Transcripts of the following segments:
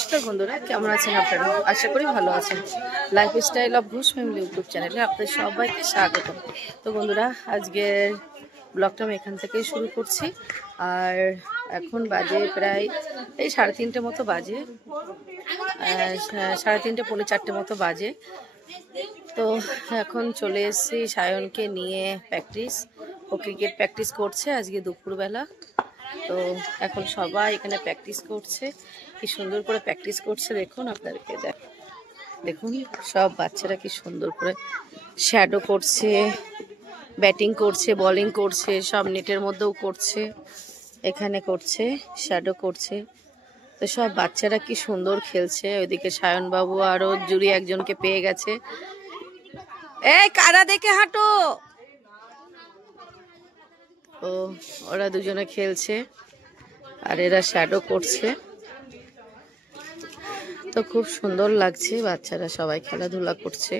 নমস্কার বন্ধুরা, কেমন আছেন আপনারা? আশা করি ভালো আছেন। Lifestyle of Ghosh family YouTube চ্যানেলে আপনাদের সবাইকে স্বাগত। তো বন্ধুরা, আজকের ব্লগটা আমি এখান থেকেই শুরু করছি। আর এখন বাজে প্রায় এই 3:30 মতো বাজে, 3:30 পৌনে 4টে মতো বাজে। তো এখন চলে এসেছি সায়নকে নিয়ে প্র্যাকটিস। ও ক্রিকেট প্র্যাকটিস করছে আজকে দুপুরবেলা। তো এখন সবাই এখানে প্র্যাকটিস করছে, কি সুন্দর করে প্র্যাকটিস করছে দেখুন। আপনাদেরকে দেখুন সব বাচ্চারা কি সুন্দর করে শ্যাডো করছে, ব্যাটিং করছে, বোলিং করছে, সব নেটের মধ্যেও করছে, এখানে করছে, শ্যাডো করছে। তো সব বাচ্চারা কি সুন্দর খেলছে। ওইদিকে সায়নবাবু আরও জুড়ি একজনকে পেয়ে গেছে। এই কাদা দেখে হাঁটো। তো ওরা দুজনে খেলছে আর এরা শ্যাডো করছে। তো খুব সুন্দর লাগছে, বাচ্চারা সবাই খেলাধুলা করছে।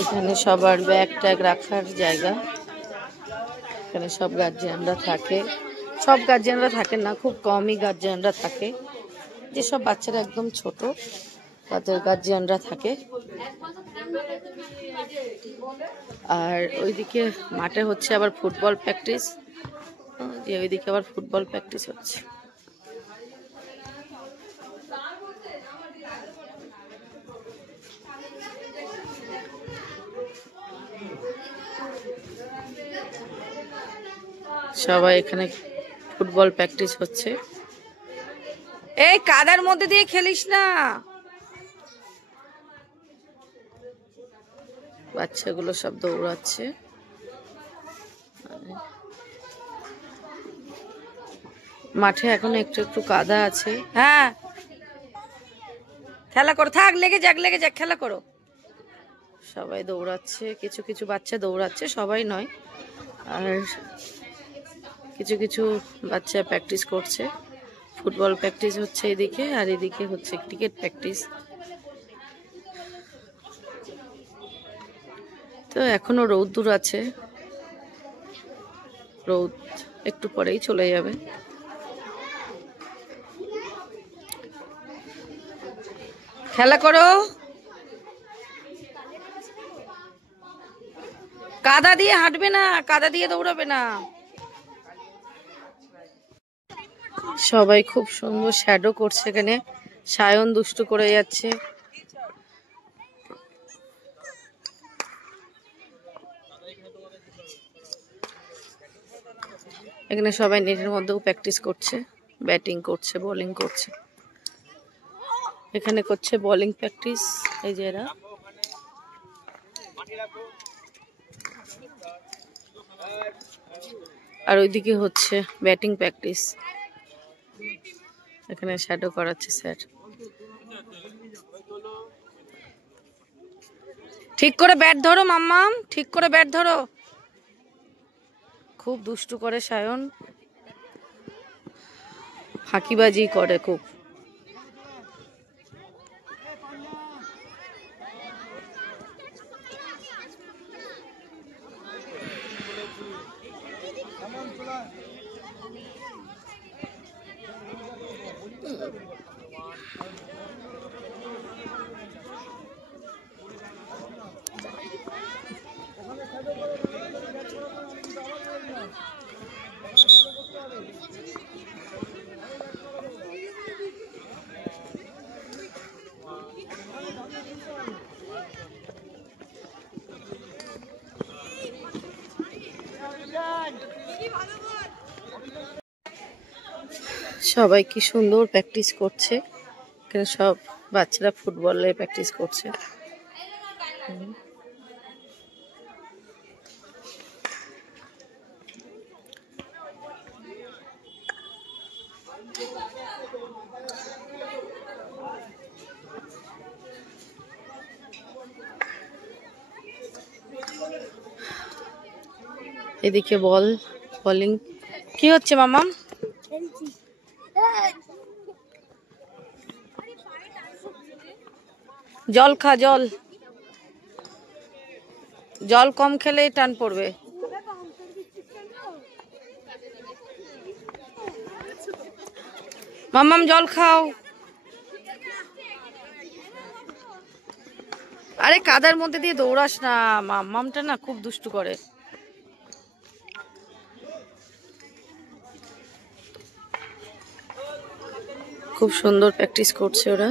এখানে সবার ব্যাগ ট্যাগ রাখার জায়গা। এখানে সব গার্জিয়ানরা থাকে, সব গার্জিয়ানরা থাকেন না, খুব কমই গার্জিয়ানরা থাকে। যেসব বাচ্চারা একদম ছোট তাদের গার্জিয়ানরা থাকে। আর ওইদিকে মাঠে হচ্ছে আবার ফুটবল প্র্যাকটিস, যে ওইদিকে আবার ফুটবল প্র্যাকটিস হচ্ছে। সবাই এখানে ফুটবল প্র্যাকটিস হচ্ছে। এই কাদার মধ্যে দিয়ে খেলিস না। বাচ্চাগুলো সব দৌড়াচ্ছে। মাঠে এখন একটু একটু কাদা আছে। হ্যাঁ, খেলা করো, থাক, লেগে যাক, খেলা করো। সবাই দৌড়াচ্ছে, কিছু কিছু বাচ্চা দৌড়াচ্ছে, সবাই নয়। আর কিছু কিছু বাচ্চা প্র্যাকটিস করছে। ফুটবল প্র্যাকটিস হচ্ছে এদিকে, আর এদিকে হচ্ছে ক্রিকেট প্র্যাকটিস। তো এখনো রৌদ্দুর আছে, রৌদ একটু পরেই চলে যাবে। খেলা করো, কাদা দিয়ে হাঁটবে না, কাদা দিয়ে দৌড়াবে না। সবাই খুব সুন্দর শ্যাডো করছে এখানে। সায়ন দুষ্টু করে যাচ্ছে। এখানে সবাই নেটের মধ্যেও প্র্যাকটিস করছে, ব্যাটিং করছে, বোলিং করছে। এখানে করছে বোলিং প্র্যাকটিস এই যে এরা। আর ওইদিকে হচ্ছে ব্যাটিং প্র্যাকটিস। এখানে শ্যাডো করাচ্ছে স্যার। ঠিক করে ব্যাট ধরো মাম্মাম, ঠিক করে ব্যাট ধরো। খুব দুষ্টু করে সায়ন, ফাঁকিবাজি করে খুব। সবাই কি সুন্দর প্র্যাকটিস করছে। এখানে সব বাচ্চারা ফুটবলে প্র্যাকটিস করছে। এদিকে বোলিং কি হচ্ছে মামাম? জল খা, জল। জল কম খেলেই টান পড়বে। মাম্মাম জল খাও। আরে কাদার মধ্যে দিয়ে দৌড়াস না, মাম্মামটা না খুব দুষ্টু করে। খুব সুন্দর প্র্যাকটিস করছে ওরা।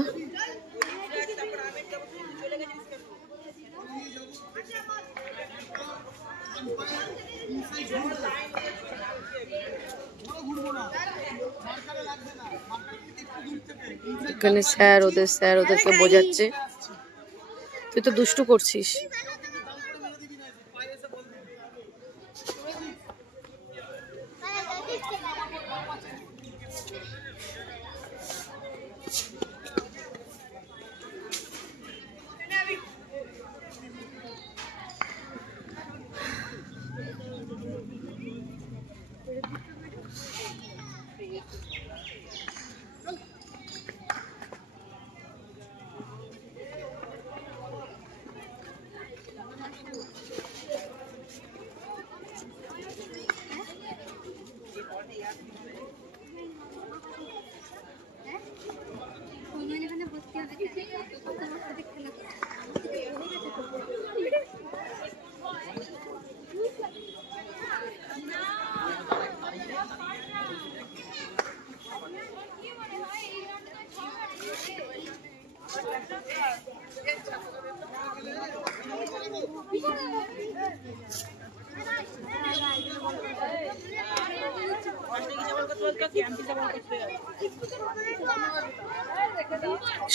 এখানে স্যার ওদেরকে বোঝাচ্ছে, তুই তো দুষ্টু করছিস।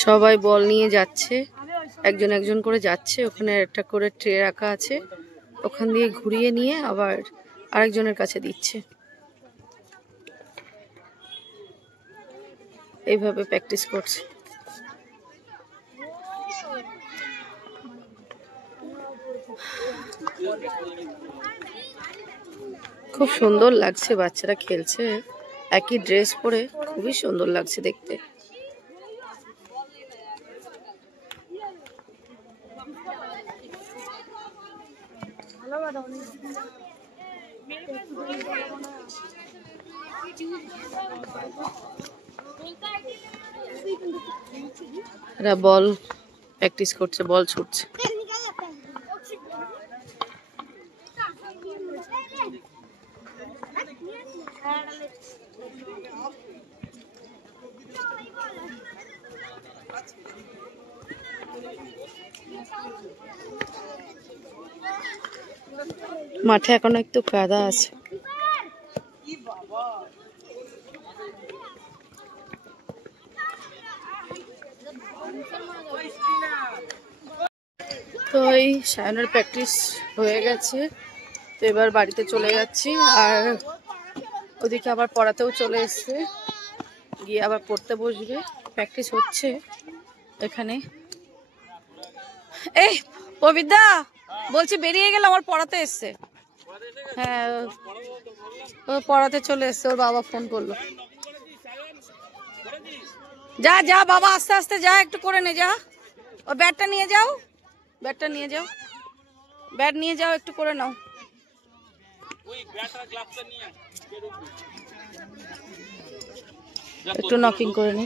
সবাই বল নিয়ে যাচ্ছে, একজন একজন করে যাচ্ছে। ওখানে একটা করে ট্রে রাখা আছে, ওখান দিয়ে ঘুরিয়ে নিয়ে আবার আরেকজনের কাছে দিচ্ছে। এইভাবে প্র্যাকটিস করছে। খুব সুন্দর লাগছে, বাচ্চারা খেলছে, একই ড্রেস পরে খুবই সুন্দর লাগছে দেখতে। এরা বল প্র্যাকটিস করছে, বল ছুটছে। মাঠে এখনো একটু কাদা আছে। তো এই সায়নের প্র্যাকটিস হয়ে গেছে, তো এবার বাড়িতে চলে যাচ্ছি। আর ওদিকে আবার পড়াতেও চলে এসছে, গিয়ে আবার পড়তে বসবে। প্র্যাকটিস হচ্ছে এখানে। এই পবিদ্দা বলছি বেরিয়ে গেল, আমার পড়াতে এসছে। হ্যাঁ ও পড়াতে চলে এসছে, ওর বাবা ফোন করলো। যা যা বাবা, আস্তে আস্তে যা, একটু করে নে যা। ও ব্যাটটা নিয়ে যাও, ব্যাটটা নিয়ে যাও, ব্যাট নিয়ে যাও, একটু করে নাও। একটু নকিং করে নি,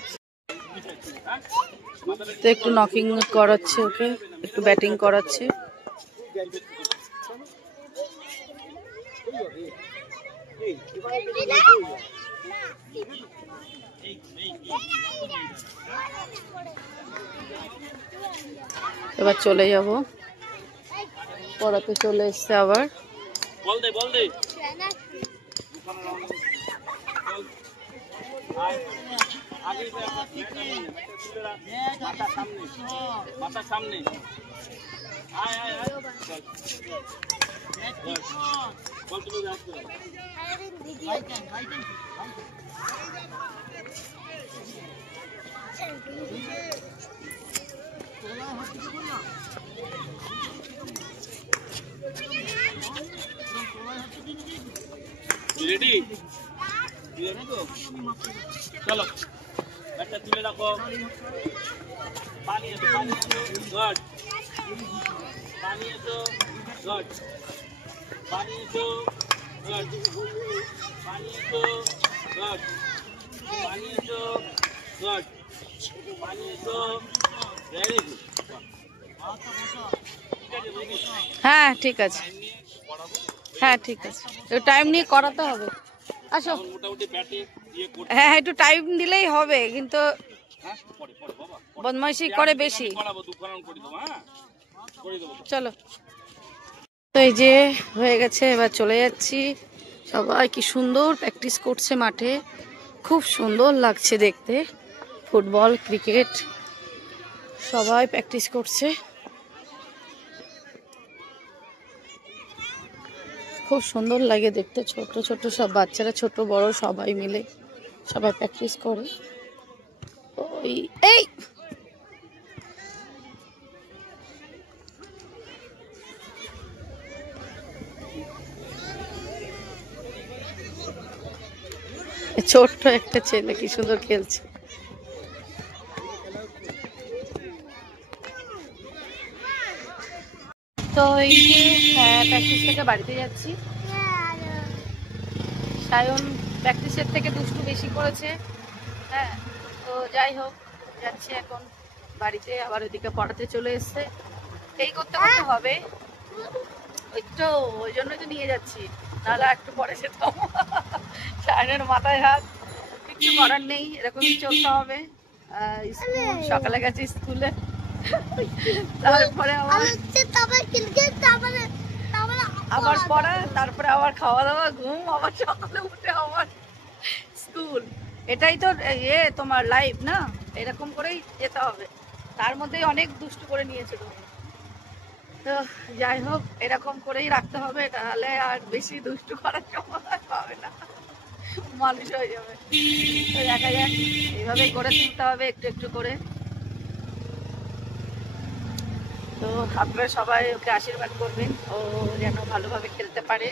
তো একটু নকিং করাচ্ছে ওকে, একটু ব্যাটিং করাচ্ছে। এবার চলে যাব, পড়াতে চলে এসছে আবার। বল দে বল দে। আগে মাথা সামনে, মাথা সামনে। আয় আয় আয়, বল তুলে দে আসতে। রেডি? চলো ব্যাটটা তুলে রাখো। পানি এসো, পানি এসো, গুড। পানি এসো। Good. Pani to. Good. Pani to. Good. Pani to. Good. Pani to. Very good. হ্যাঁ ঠিক আছে, হ্যাঁ ঠিক আছে, একটু টাইম নিয়ে করাতে হবে। আসো, মোটামুটি ব্যাটে দিয়ে করতে হ্যাঁ একটু টাইম দিলেই হবে, কিন্তু হ্যাঁ পরে পরে বাবা বদমাইশি করে বেশি। করাবো দুপুরান করে দেবো হ্যাঁ করে দেবো চলো, তো এই যে হয়ে গেছে, এবার চলে যাচ্ছি। সবাই কি সুন্দর প্র্যাকটিস করছে মাঠে, খুব সুন্দর লাগছে দেখতে। ফুটবল, ক্রিকেট সবাই প্র্যাকটিস করছে, খুব সুন্দর লাগে দেখতে। ছোট ছোট সব বাচ্চারা, ছোট বড় সবাই মিলে সবাই প্র্যাকটিস করে। ওই এই ছোট্ট একটা ছেলে কি সুন্দর খেলছে। তো এই যে প্র্যাকটিস থেকে বাড়িতে যাচ্ছি। সায়ন প্র্যাকটিসের থেকে দুষ্টু বেশি করেছে, হ্যাঁ। তো যাই হোক, যাচ্ছে এখন বাড়িতে। আবার ওইদিকে পড়াতে চলে এসছে, এই করতে করতে হবে। একটু ওই জন্য তো নিয়ে যাচ্ছি, নাহলে একটু পরে যেতাম। সায়নের মাথায় হাত, কিছু করার নেই, এরকমই চলতে হবে। স্কুল সকালে গেছে স্কুলে, তারপরে আবার পড়া, তারপরে আবার খাওয়া দাওয়া, ঘুম, আবার সকালে উঠে আবার স্কুল। এটাই তো তোমার লাইফ না, এরকম করেই যেতে হবে। তার মধ্যেই অনেক দুষ্টু করে নিয়েছে তুমি। তো যাই হোক, এরকম করেই রাখতে হবে, তাহলে আর বেশি দুষ্টু করার সময় পাবে না, মানুষ হয়ে যাবে। তো দেখা যাক, এইভাবেই করে তুলতে হবে একটু একটু করে। তো আপনারা সবাই ওকে আশীর্বাদ করবেন, ও যেন ভালোভাবে খেলতে পারে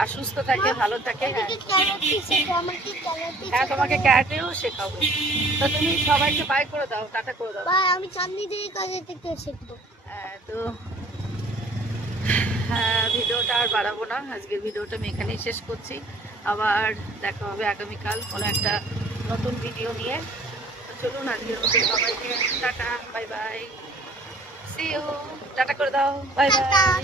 আর সুস্থ থাকে, ভালো থাকে। হ্যাঁ, তোমাকে ক্যারাটেও শেখাবো। তো তুমি সবাইকে বাই করে দাও, টাটা করে দাও। আমি চাঁদনি দিয়ে কাজে থেকে শিখবো। তো ভিডিওটা আর বাড়াবো না, আজকের ভিডিওটা আমি এখানেই শেষ করছি। আবার দেখা হবে আগামীকাল কোনো একটা নতুন ভিডিও নিয়ে। তো চলুন, আজকের মতো সবাইকে টাটা, বাই বাই, সি ইউ, টাটা করে দাও, বাই বাই।